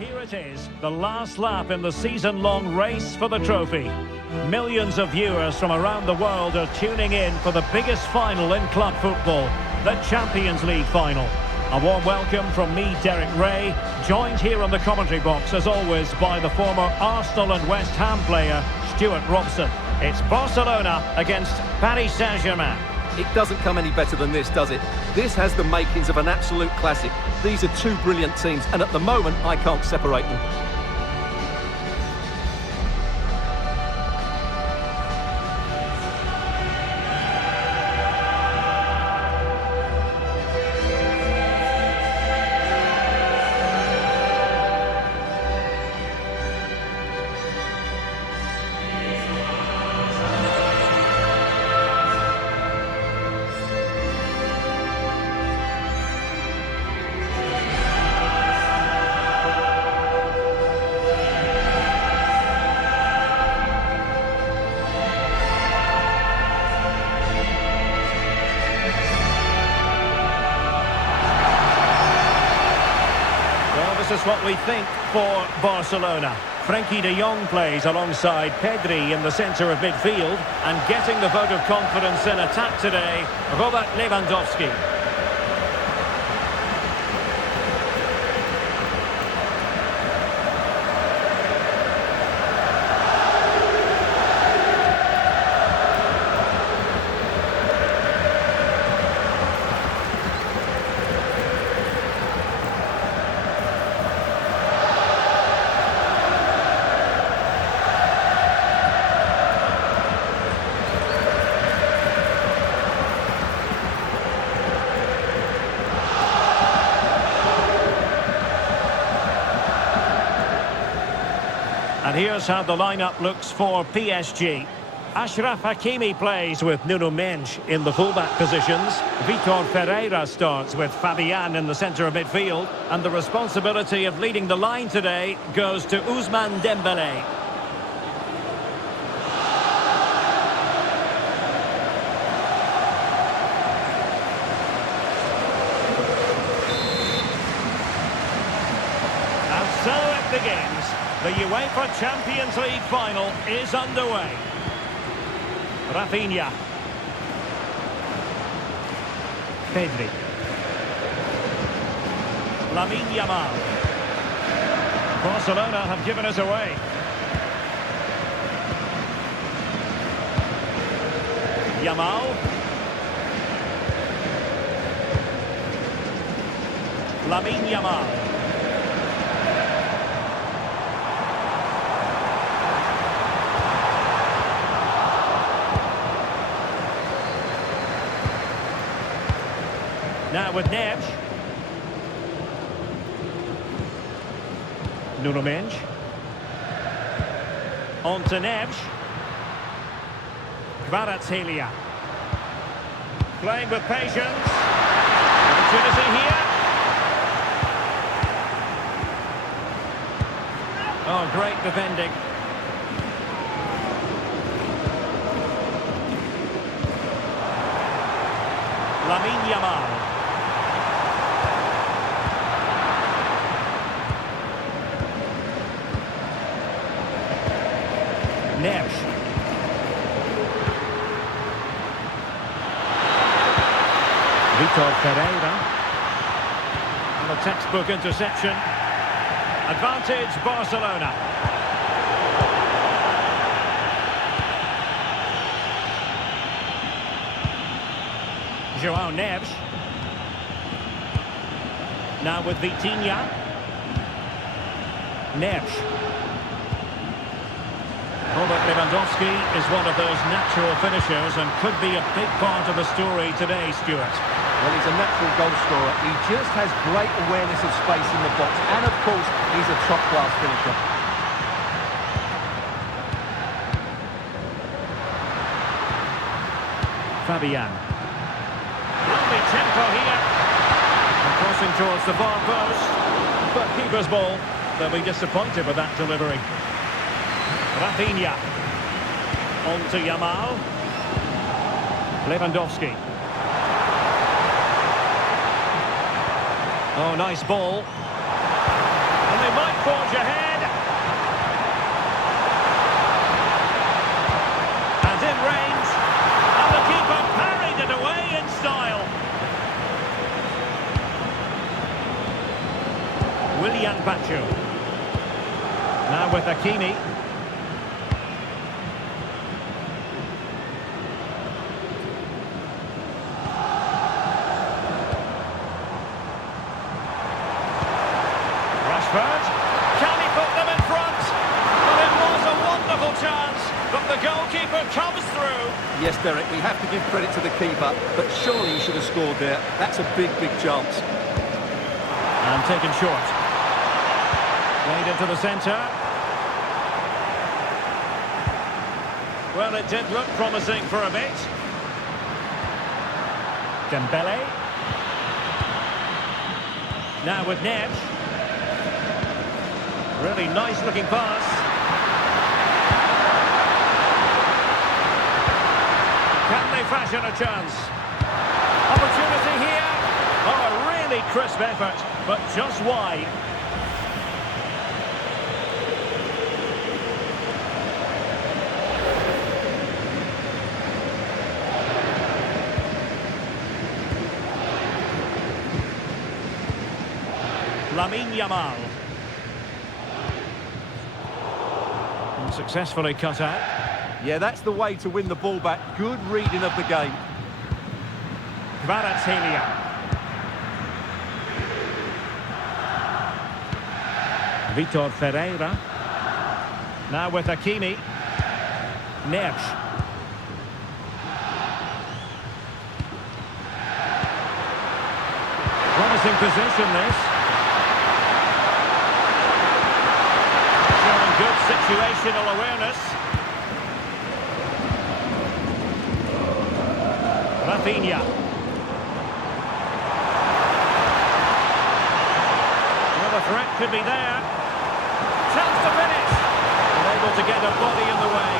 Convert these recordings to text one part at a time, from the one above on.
here it is, the last lap in the season-long race for the trophy. Millions of viewers from around the world are tuning in for the biggest final in club football, the Champions League final. A warm welcome from me, Derek Ray, joined here on the commentary box, as always, by the former Arsenal and West Ham player, Stuart Robson. It's Barcelona against Paris Saint-Germain. It doesn't come any better than this, does it? This has the makings of an absolute classic. These are two brilliant teams, and at the moment, I can't separate them. This is what we think for Barcelona. Frenkie de Jong plays alongside Pedri in the centre of midfield, and getting the vote of confidence in attack today, Robert Lewandowski. And here's how the lineup looks for PSG. Achraf Hakimi plays with Nuno Mendes in the fullback positions. Vitor Ferreira starts with Fabian in the centre of midfield. And the responsibility of leading the line today goes to Ousmane Dembélé. And so it begins. The UEFA Champions League final is underway. Rafinha. Pedri. Lamine Yamal. Barcelona have given us away. Yamal. Lamine Yamal. Now with Neves. Nuno Mendes. On to Neves. Kvaratskhelia. Playing with patience. Opportunity here. Oh, great defending. Lamine Yamal. Neves. Vitor Ferreira. And a textbook interception. Advantage Barcelona. João Neves. Now with Vitinha. Neves. Robert Lewandowski is one of those natural finishers and could be a big part of the story today, Stuart. Well, he's a natural goal scorer. He just has great awareness of space in the box. And, of course, he's a top-class finisher. Fabian. Lovely tempo here. And crossing towards the far post. But keeper's ball. They'll be disappointed with that delivery. Rafinha. On to Yamal. Lewandowski. Oh, nice ball. And they they might forge ahead. And in range. And the keeper parried it away in style. Willian Baggio. Now with Hakimi. Rashford. Can he put them in front? Well, it was a wonderful chance, but the goalkeeper comes through. Yes, Derek, we have to give credit to the keeper, but surely he should have scored there. That's a big, big chance. And taken short. Played into the centre. Well, it did look promising for a bit. Dembele. Now with Neves. Really nice looking pass. Can they fashion a chance? Opportunity here. Oh, a really crisp effort, but just wide. Yamal. And successfully cut out. Yeah, that's the way to win the ball back. Good reading of the game. Garcia. Vitor Ferreira. Now with Hakimi. Neves. Promising position this. Good situational awareness. Rafinha. Well, the threat could be there. Chance to finish. Unable to get a body in the way.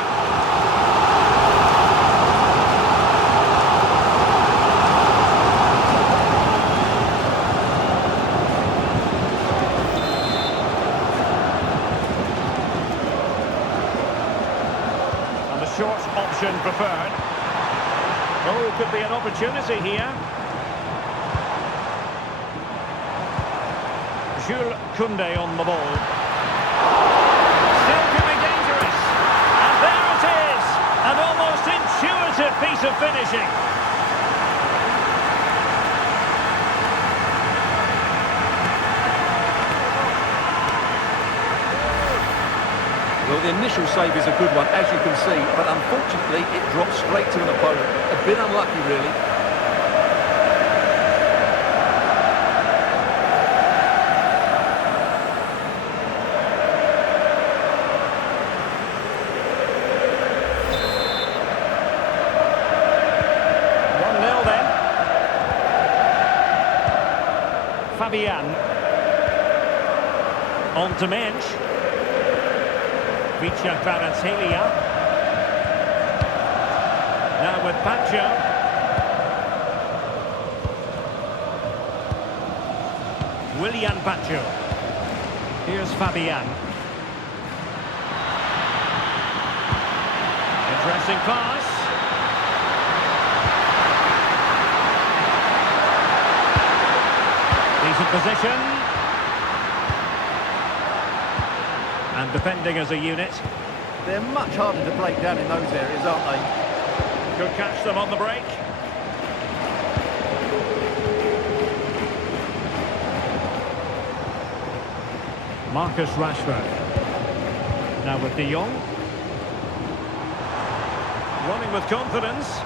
Short option preferred. Oh, could be an opportunity here. Jules Koundé on the ball. Still could be dangerous. And there it is. An almost intuitive piece of finishing. Well, the initial save is a good one, as you can see, but unfortunately it drops straight to an opponent. A bit unlucky, really. Then. Fabian. On to Mensch. Garcia. Now with Baggio. Willian Baggio. Here's Fabian. Interesting pass. Decent position. And defending as a unit. They're much harder to break down in those areas, aren't they? Could catch them on the break. Marcus Rashford. Now with De Jong. Running with confidence.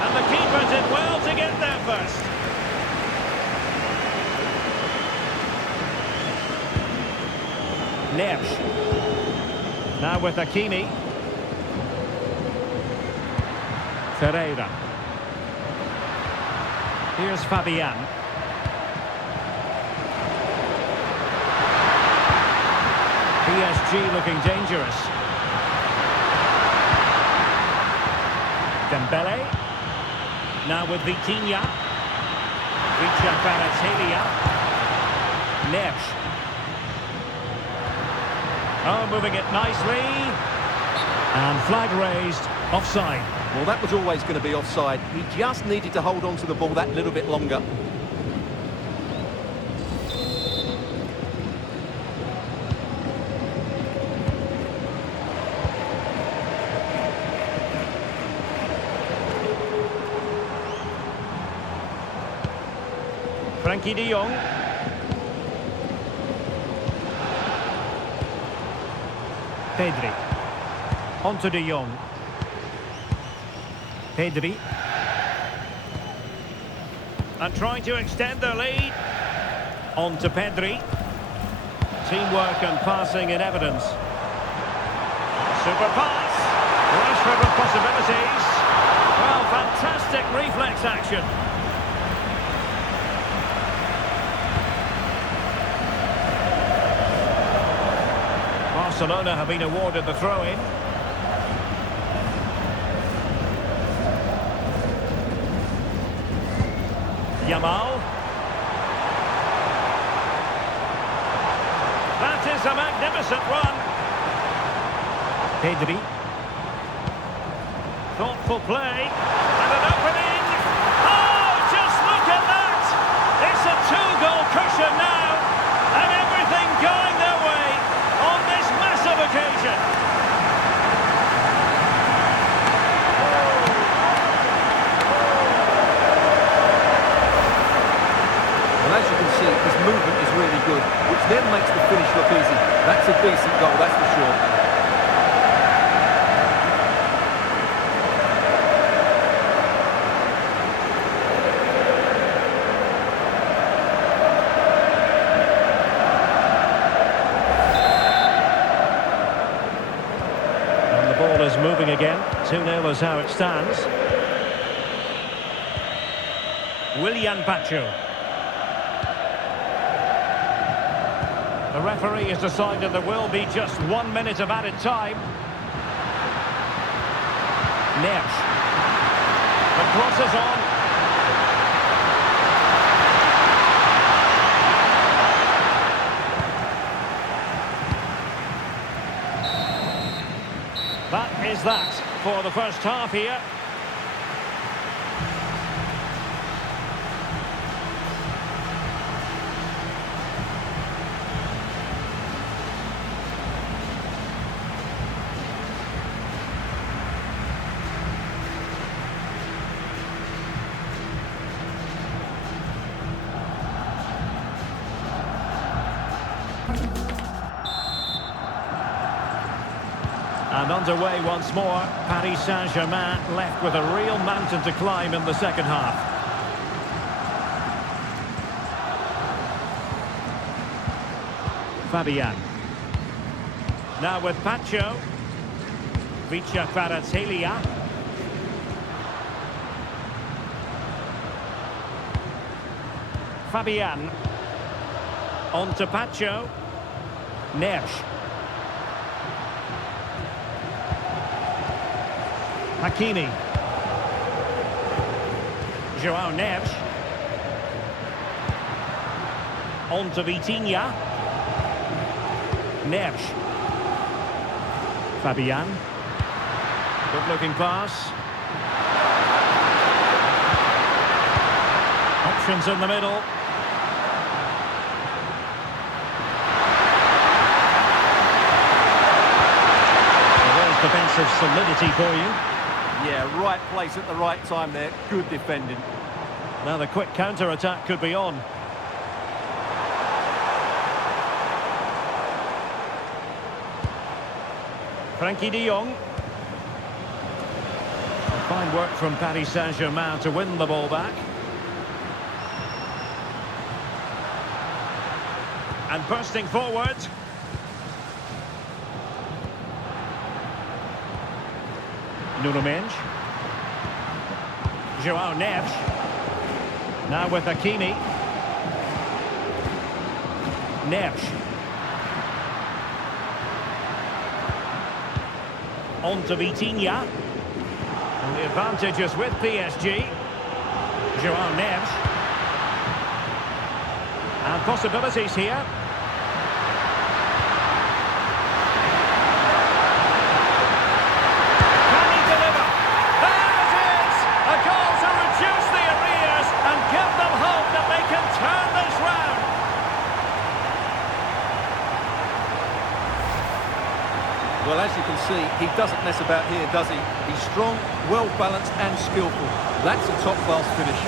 And the keeper did well to get there first. Neves. Now with Hakimi. Ferreira. Here's Fabian. PSG looking dangerous. Dembele. Now with Vitinha. Kvaratskhelia. Neves. Oh, moving it nicely. And flag raised. Offside. Well, that was always going to be offside. He just needed to hold on to the ball that little bit longer. Frenkie de Jong. Pedri. Onto de Jong. Pedri. And trying to extend their lead. On to Pedri. Teamwork and passing in evidence. Super pass. Rashford with possibilities. Well, fantastic reflex action. Barcelona have been awarded the throw-in. Yamal. That is a magnificent run. Pedri. Thoughtful play. And an opening. Oh, just look at that. It's a two-goal cushion now. And everything going their way on this massive occasion. And as you can see, his movement is really good, which then makes the finish look easy. That's a decent goal, that's for sure. And the ball is moving again. 2-0 is how it stands. Willian Pacho. The referee has decided there will be just 1 minute of added time. Neves. The cross is on. That is that for the first half here. And underway once more. Paris Saint-Germain left with a real mountain to climb in the second half. Fabian. Now with Pacho. Kvaratskhelia. Fabian. On to Pacho. Neves. Hakimi. João Neves. On to Vitinha. Neves. Fabian. Good looking pass. Options in the middle. There's defensive solidity for you. Yeah, right place at the right time there. Good defending. Now the quick counter-attack could be on. Frenkie de Jong. Fine work from Paris Saint-Germain to win the ball back. And bursting forward. Nuno Mendes. João Neves. Now with Hakimi. Neves. On to Vitinha. And the advantage is with PSG. João Neves. possibilities here. Can he deliver? There it is! A goal to reduce the arrears and give them hope that they can turn this round. Well, as you can see, he doesn't mess about here, does he? He's strong, well-balanced and skillful. That's a top-class finish.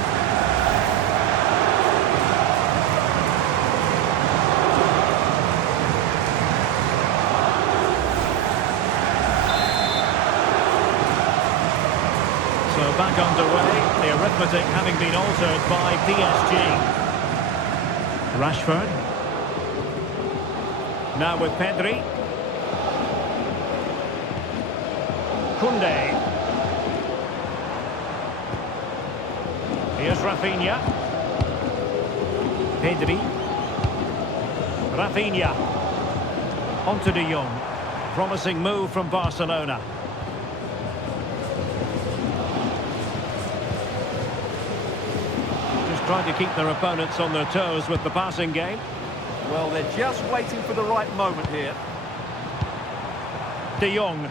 So back underway, the arithmetic having been altered by PSG. Rashford. Now with Pedri. Koundé. Here's Rafinha. Pedri. Rafinha. Onto De Jong. Promising move from Barcelona. Just trying to keep their opponents on their toes with the passing game. Well, they're just waiting for the right moment here. De Jong.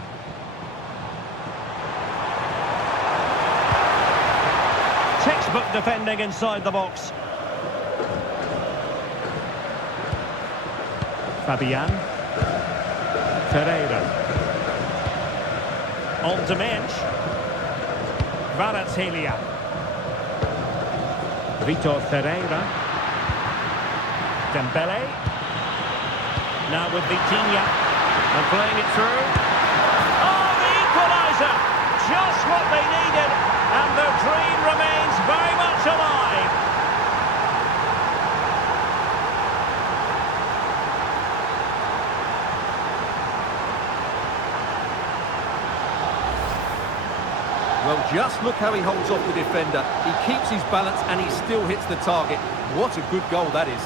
Textbook defending inside the box. Fabian. Ferreira. On to Mensch. Kvaratskhelia. Vitor Ferreira. Dembele. Now with Vitinha. And playing it through. Oh, the equaliser! Just what they needed. And their dream remains very much alive. Well, just look how he holds off the defender. He keeps his balance and he still hits the target. What a good goal that is.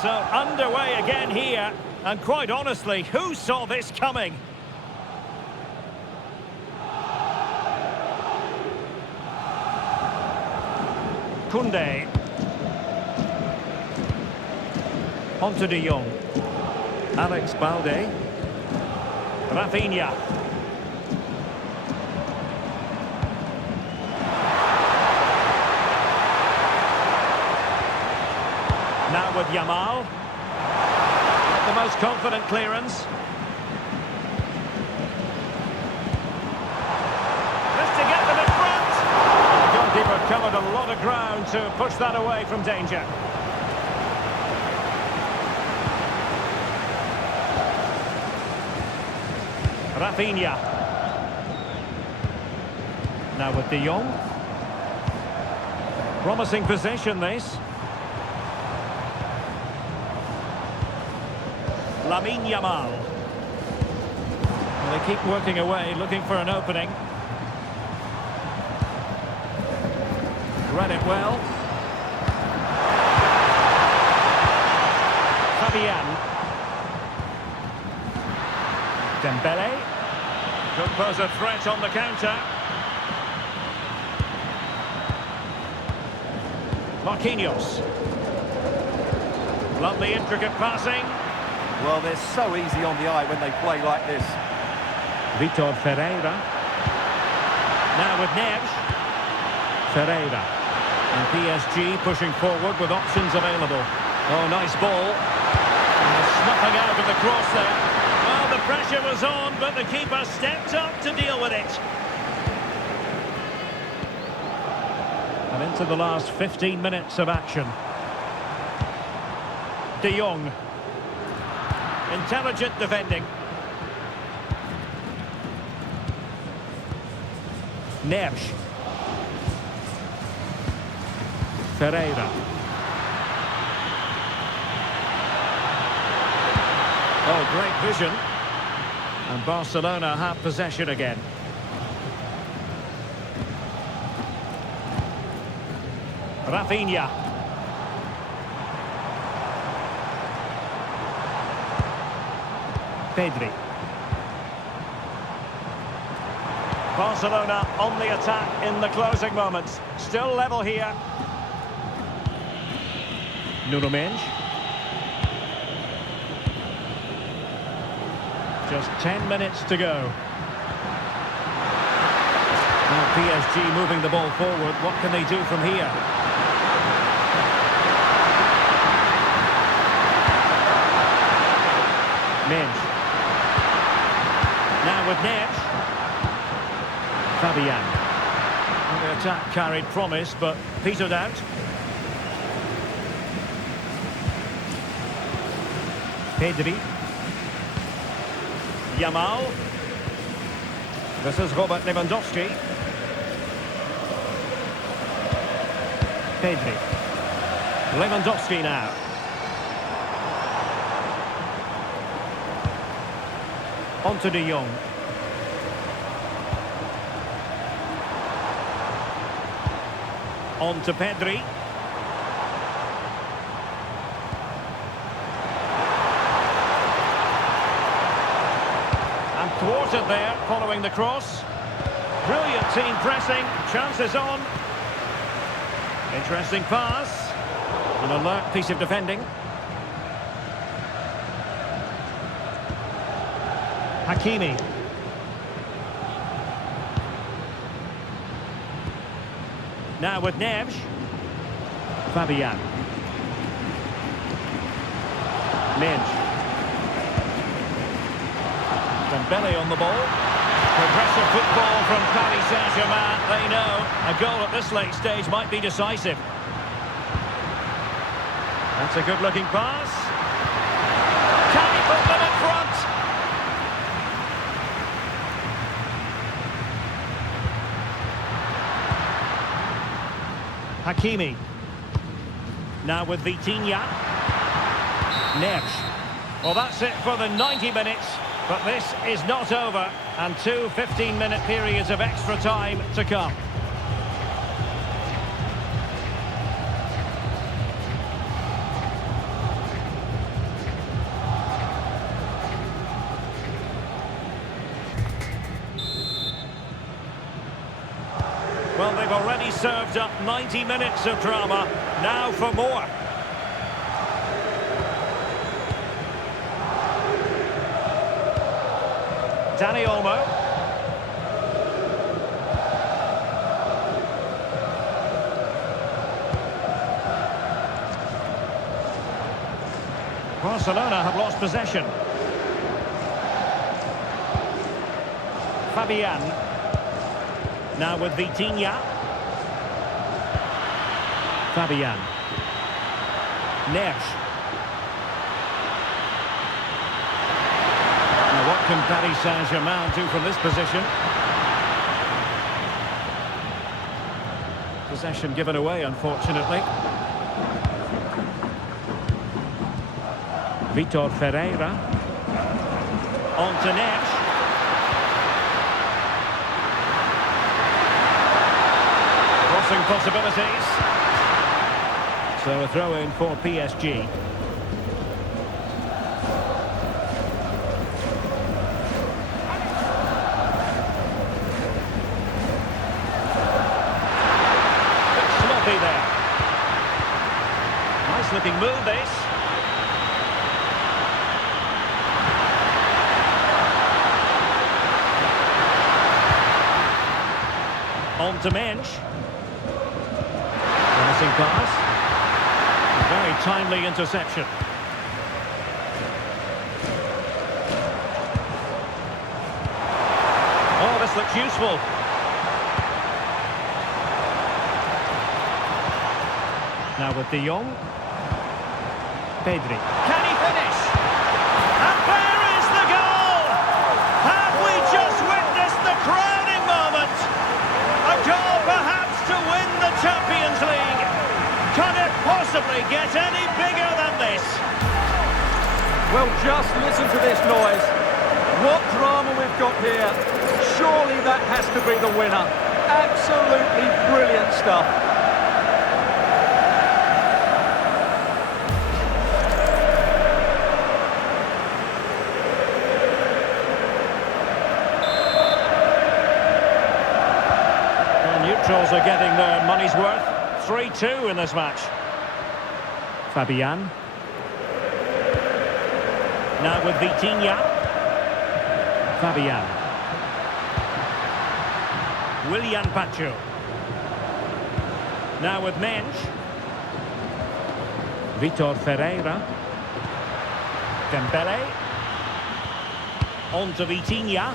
So underway again here, and quite honestly, who saw this coming? Koundé. Onto De Jong. Alex Balde. Rafinha. Now with Yamal. Not the most confident clearance. Just to get them in front. The goalkeeper covered a lot of ground to push that away from danger. Rafinha. Now with De Jong. Promising possession this. Lamine Yamal. Well, they keep working away, looking for an opening. Read it well. Fabian. Dembele. Could pose a threat on the counter. Marquinhos. Lovely intricate passing. Well, they're so easy on the eye when they play like this. Vitor Ferreira. Now with Neves. Ferreira. And PSG pushing forward with options available. Oh, nice ball. And snuffing out of the cross there. Well, the pressure was on, but the keeper stepped up to deal with it. And into the last 15 minutes of action. De Jong. Intelligent defending. Neves. Ferreira. Oh, great vision. And Barcelona have possession again. Rafinha. Pedri. Barcelona on the attack in the closing moments. Still level here. Nuno Mendes. Just 10 minutes to go. Now PSG moving the ball forward. What can they do from here? Mendes. Now with Neves. Fabian. Well, the attack carried promise, but petered out. Pedri. Yamal. This is Robert Lewandowski. Pedri. Lewandowski now. On to De Jong. On to Pedri. And thwarted there, following the cross. Brilliant team pressing, chances on. Interesting pass. An alert piece of defending. Hakimi. Now with Neves. Fabian. Mendes. Dembele on the ball. Progressive football from Paris Saint-Germain. They know a goal at this late stage might be decisive. That's a good-looking pass. Can he put them in front? Hakimi. Now with Vitinha. Neves. Well, that's it for the 90 minutes. But this is not over, and two 15-minute periods of extra time to come. Well, they've already served up 90 minutes of drama. Now for more. Dani Olmo. Barcelona have lost possession. Fabian. Now with Vitinha. Fabian. Neves. What can Paris Saint-Germain do from this position? Possession given away, unfortunately. Vitor Ferreira. On to Neves. Crossing possibilities. So a throw-in for PSG. There. Nice looking move, this. On to Mendes. Promising pass. A very timely interception. Oh, this looks useful. Now with De Jong. Pedri. Can he finish? And there is the goal! Have we just witnessed the crowning moment? A goal perhaps to win the Champions League. Can it possibly get any bigger than this? Well, just listen to this noise. What drama we've got here. Surely that has to be the winner. Absolutely brilliant stuff. 3-2 in this match. Fabian. Now with Vitinha. Fabian. Willian Pacho. Now with Mensch. Vitor Ferreira. Dembele. On to Vitinha.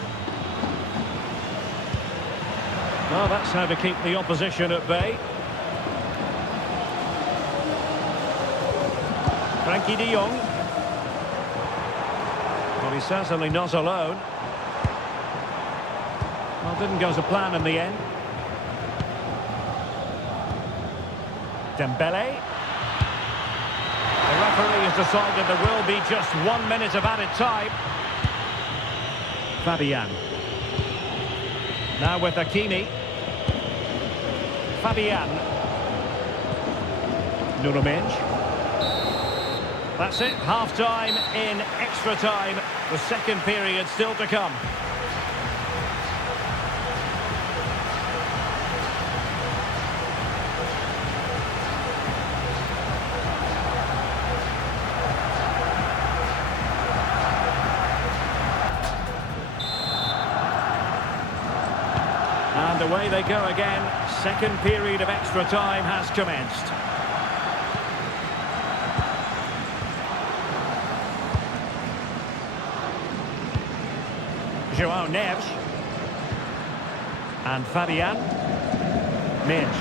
Well, that's how to keep the opposition at bay. Frankie de Jong. Well, he's certainly not alone. Well, didn't go to plan in the end. Dembele. The referee has decided there will be just 1 minute of added time. Fabian. Now with Hakimi. Fabian. Nuno Mendes. That's it, half-time in extra time. The second period still to come. And away they go again. Second period of extra time has commenced. João Neves. And Fabian. Mensch.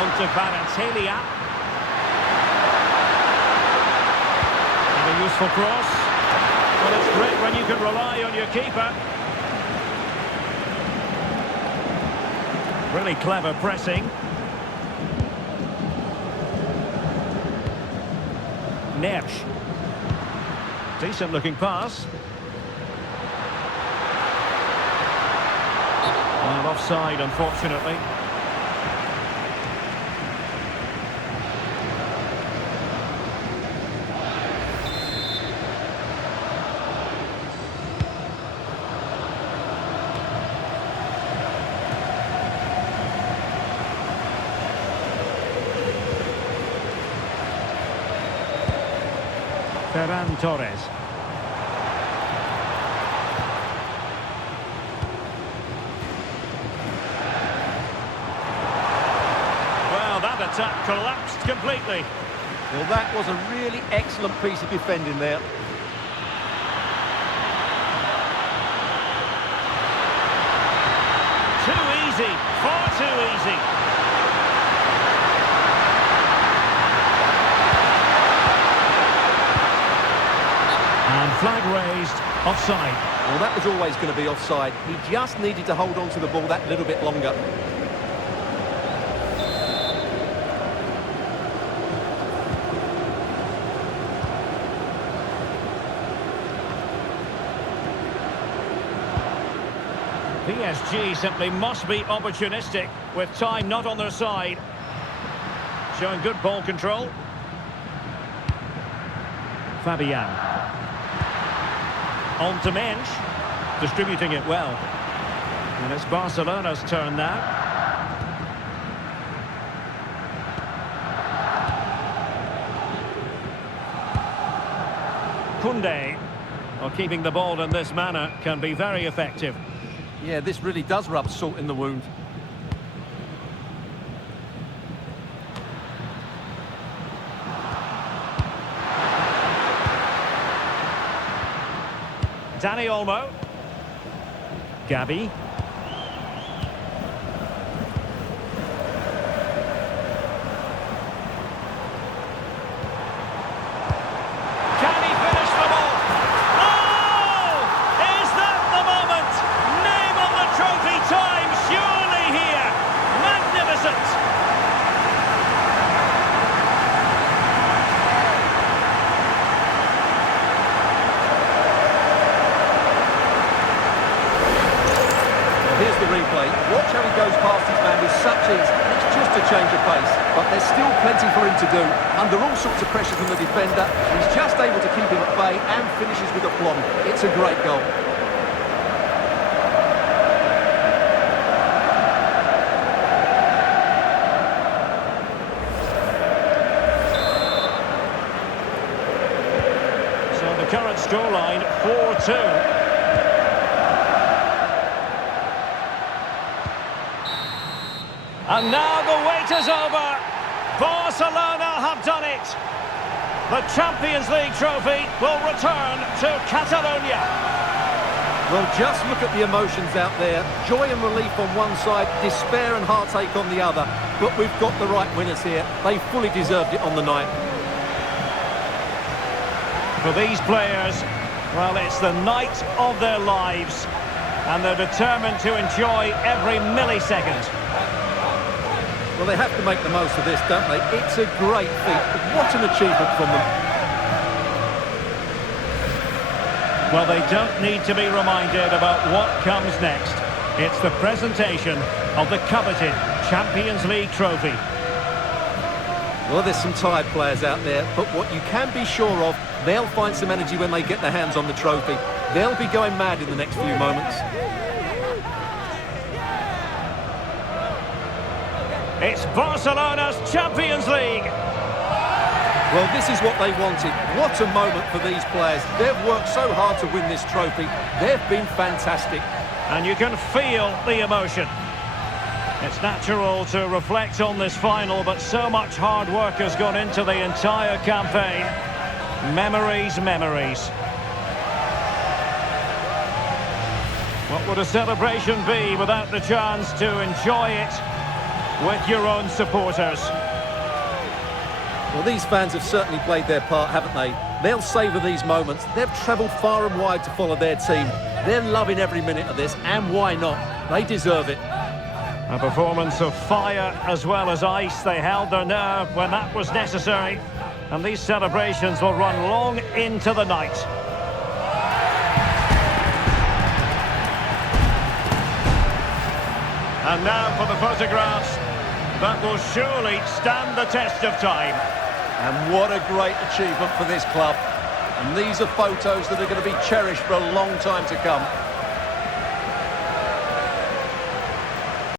On to Kvaratskhelia. And a useful cross. Well, it's great when you can rely on your keeper. Really clever pressing. Neves. Decent looking pass. Well, offside, unfortunately. Ferran Torres. Well, that attack collapsed completely. Well, that was a really excellent piece of defending there. Too easy, far too easy. And flag raised, offside. Well, that was always going to be offside. He just needed to hold on to the ball that little bit longer. PSG simply must be opportunistic with time not on their side. Showing good ball control. Fabian. On to Mensch. Distributing it well. And it's Barcelona's turn now. Koundé. Well, keeping the ball in this manner can be very effective. Yeah, this really does rub salt in the wound. Dani Olmo. Gabi. Can he finish the ball? Oh! Is that the moment? Name on the trophy time, surely here. Magnificent. Here's the replay. Watch how he goes past his man with such ease. It's just a change of pace, but there's still plenty for him to do. Under all sorts of pressure from the defender, he's just able to keep him at bay and finishes with aplomb. It's a great goal. current scoreline 4-2. And now the wait is over. Barcelona have done it. The Champions League trophy will return to Catalonia. Well, just look at the emotions out there. Joy and relief on one side, despair and heartache on the other. But we've got the right winners here. They fully deserved it on the night. For these players, well, it's the night of their lives. And they're determined to enjoy every millisecond. Well, they have to make the most of this, don't they? It's a great feat. What an achievement from them. Well, they don't need to be reminded about what comes next. It's the presentation of the coveted Champions League trophy. Well, there's some tired players out there, but what you can be sure of, they'll find some energy when they get their hands on the trophy. They'll be going mad in the next few moments. It's Barcelona's Champions League. Well, this is what they wanted. What a moment for these players. They've worked so hard to win this trophy. They've been fantastic. And you can feel the emotion. It's natural to reflect on this final, but so much hard work has gone into the entire campaign. Memories, memories. What would a celebration be without the chance to enjoy it with your own supporters? Well, these fans have certainly played their part, haven't they? They'll savour these moments. They've travelled far and wide to follow their team. They're loving every minute of this, and why not? They deserve it. A performance of fire as well as ice. They held their nerve when that was necessary. And these celebrations will run long into the night. And now for the photographs that will surely stand the test of time. And what a great achievement for this club. And these are photos that are going to be cherished for a long time to come.